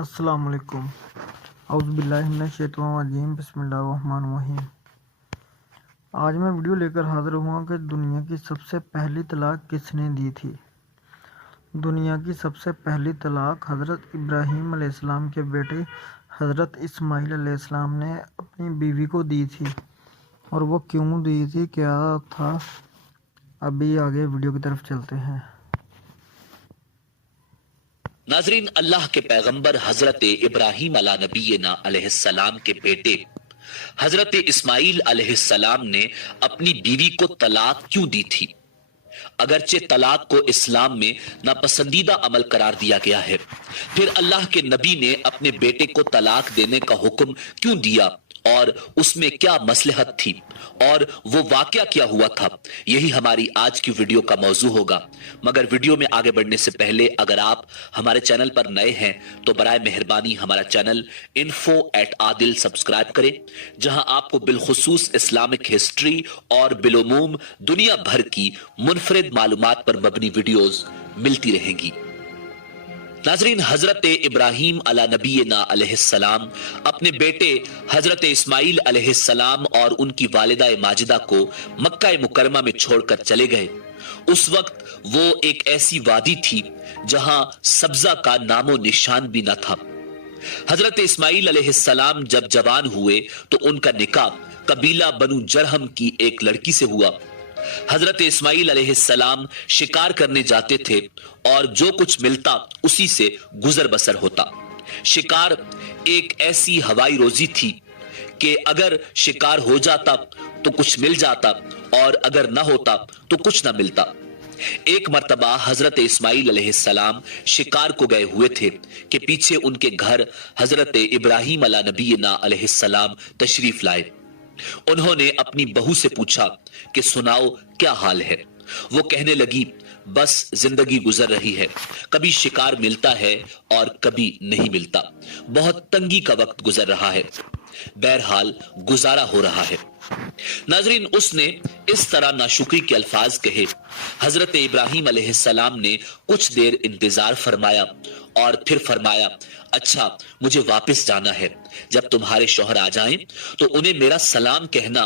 السلام علیکم۔ اعوذ باللہ من الشیطان الرجیم، بسم اللہ الرحمن الرحیم۔ آج میں ویڈیو لے کر حاضر ہوا کہ دنیا کی سب سے پہلی طلاق کس نے دی تھی۔ دنیا کی سب سے پہلی طلاق حضرت ابراہیم علیہ السلام کے بیٹے حضرت اسماعیل علیہ السلام نے اپنی بیوی کو دی تھی، اور وہ کیوں دی تھی، کیا تھا، ابھی آگے ویڈیو کی طرف چلتے ہیں۔ ناظرین، اللہ کے پیغمبر حضرت ابراہیم علیہ نبینا علیہ السلام کے بیٹے حضرت اسماعیل علیہ السلام نے اپنی بیوی کو طلاق کیوں دی تھی؟ اگرچہ طلاق کو اسلام میں ناپسندیدہ عمل قرار دیا گیا ہے، پھر اللہ کے نبی نے اپنے بیٹے کو طلاق دینے کا حکم کیوں دیا، اور اس میں کیا مصلحت تھی، اور وہ واقعہ کیا ہوا تھا، یہی ہماری آج کی ویڈیو کا موضوع ہوگا۔ مگر ویڈیو میں آگے بڑھنے سے پہلے اگر آپ ہمارے چینل پر نئے ہیں تو برائے مہربانی ہمارا چینل info@adil سبسکرائب کریں، جہاں آپ کو بالخصوص اسلامک ہسٹری اور بالعموم دنیا بھر کی منفرد معلومات پر مبنی ویڈیوز ملتی رہیں گی۔ ناظرین، حضرت ابراہیم علیہ نبینا علیہ السلام اپنے بیٹے حضرت اسماعیل علیہ السلام اور ان کی والدہ ماجدہ کو مکہ مکرمہ میں چھوڑ کر چلے گئے۔ اس وقت وہ ایک ایسی وادی تھی جہاں سبزہ کا نام و نشان بھی نہ تھا۔ حضرت اسماعیل علیہ السلام جب جوان ہوئے تو ان کا نکاح قبیلہ بنو جرہم کی ایک لڑکی سے ہوا۔ حضرت اسماعیل علیہ السلام شکار کرنے جاتے تھے اور جو کچھ ملتا اسی سے گزر بسر ہوتا۔ شکار ایک ایسی ہوائی روزی تھی کہ اگر شکار ہو جاتا تو کچھ مل جاتا، اور اگر نہ ہوتا تو کچھ نہ ملتا۔ ایک مرتبہ حضرت اسماعیل علیہ السلام شکار کو گئے ہوئے تھے کہ پیچھے ان کے گھر حضرت ابراہیم علیہ نبینا علیہ السلام تشریف لائے۔ انہوں نے اپنی بہو سے پوچھا کہ سناؤ کیا حال ہے؟ وہ کہنے لگی، بس زندگی گزر رہی ہے، کبھی شکار ملتا ہے اور کبھی نہیں ملتا، بہت تنگی کا وقت گزر رہا ہے، بہرحال گزارا ہو رہا ہے۔ ناظرین، اس نے اس طرح ناشکری کے الفاظ کہے۔ حضرت ابراہیم علیہ السلام نے کچھ دیر انتظار فرمایا اور پھر فرمایا، اچھا مجھے واپس جانا ہے، جب تمہارے شوہر آ جائیں تو انہیں میرا سلام کہنا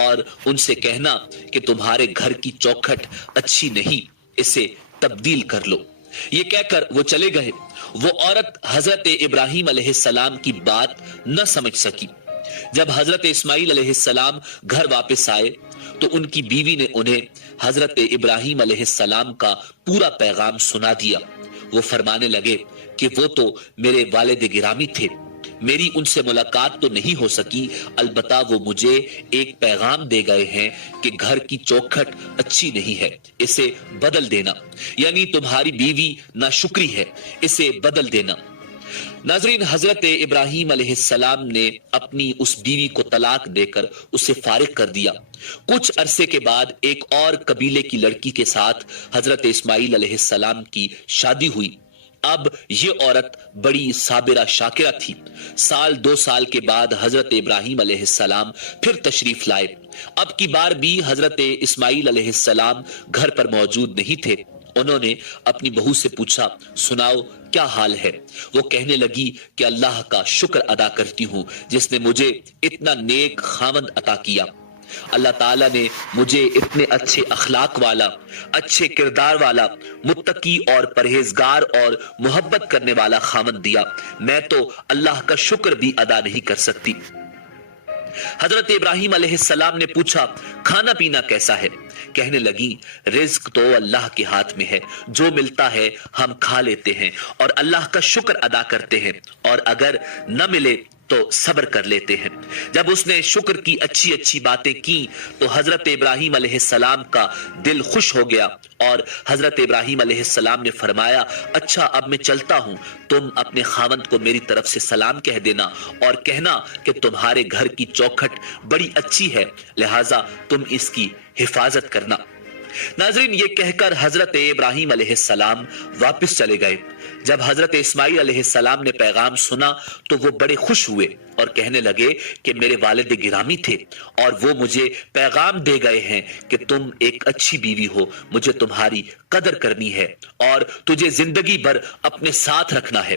اور ان سے کہنا کہ تمہارے گھر کی چوکھٹ اچھی نہیں، اسے تبدیل کر لو۔ یہ کہہ کر وہ چلے گئے۔ وہ عورت حضرت ابراہیم علیہ السلام کی بات نہ سمجھ سکی۔ جب حضرت اسماعیل علیہ السلام گھر واپس آئے تو ان کی بیوی نے انہیں حضرت ابراہیم علیہ السلام کا پورا پیغام سنا دیا۔ وہ فرمانے لگے کہ وہ تو میرے والد گرامی تھے، میری ان سے ملاقات تو نہیں ہو سکی، البتہ وہ مجھے ایک پیغام دے گئے ہیں کہ گھر کی چوکھٹ اچھی نہیں ہے، اسے بدل دینا، یعنی تمہاری بیوی ناشکری ہے، اسے بدل دینا۔ ناظرین، حضرت ابراہیم علیہ السلام نے اپنی اس بیوی کو طلاق دے کر اسے فارغ کر دیا۔ کچھ عرصے کے بعد ایک اور قبیلے کی لڑکی کے ساتھ حضرت اسماعیل علیہ السلام کی شادی ہوئی۔ اب یہ عورت بڑی صابرہ شاکرہ تھی۔ سال 2 سال کے بعد حضرت ابراہیم علیہ السلام پھر تشریف لائے۔ اب کی بار بھی حضرت اسماعیل علیہ السلام گھر پر موجود نہیں تھے۔ انہوں نے اپنی بہو سے پوچھا، سناؤ کیا حال ہے؟ وہ کہنے لگی کہ اللہ کا شکر ادا کرتی ہوں جس نے مجھے اتنا نیک خاوند عطا کیا۔ اللہ تعالیٰ نے مجھے اتنے اچھے اخلاق والا، اچھے کردار والا، متقی اور پرہیزگار اور محبت کرنے والا خاوند دیا، میں تو اللہ کا شکر بھی ادا نہیں کر سکتی۔ حضرت ابراہیم علیہ السلام نے پوچھا، کھانا پینا کیسا ہے؟ کہنے لگی، رزق تو اللہ کے ہاتھ میں ہے، جو ملتا ہے ہم کھا لیتے ہیں اور اللہ کا شکر ادا کرتے ہیں، اور اگر نہ ملے تو صبر کر لیتے ہیں۔ جب اس نے شکر کی اچھی اچھی باتیں کی تو حضرت ابراہیم علیہ السلام کا دل خوش ہو گیا، اور حضرت ابراہیم علیہ السلام نے فرمایا، اچھا اب میں چلتا ہوں، تم اپنے خاوند کو میری طرف سے سلام کہہ دینا اور کہنا کہ تمہارے گھر کی چوکھٹ بڑی اچھی ہے، لہٰذا تم اس کی حفاظت کرنا۔ ناظرین، یہ کہہ کر حضرت ابراہیم علیہ السلام واپس چلے گئے۔ جب حضرت اسماعیل علیہ السلام نے پیغام سنا تو وہ بڑے خوش ہوئے اور کہنے لگے کہ میرے والد گرامی تھے اور وہ مجھے پیغام دے گئے ہیں کہ تم ایک اچھی بیوی ہو، مجھے تمہاری قدر کرنی ہے اور تجھے زندگی بھر اپنے ساتھ رکھنا ہے۔